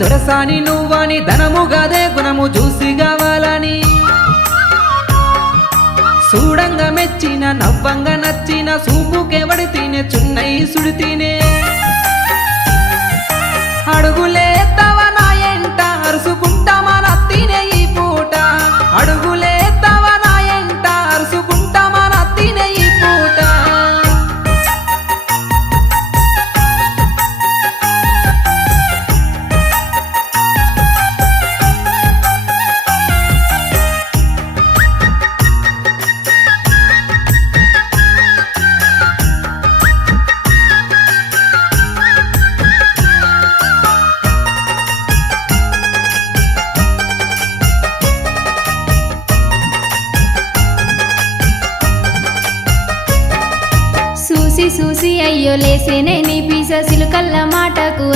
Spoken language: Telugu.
దొరసాని నువ్వని ధనము గదే గుణము చూసి కావాలని చూడంగా మెచ్చిన నవ్వంగా నచ్చిన సూపుకెవడి తినే చున్నై సుడి తినే అడుగులే తవ నా ఎంట అరుసుకుంటామా నత్తినే ఈ పూట అడుగులే తవ నా ఎంట అరుసుకుంటామా నత్తినే ఈ పూట చూసి చూసి అయ్యో లేసేనే నీ పీస సిలుకల్ల మాటకు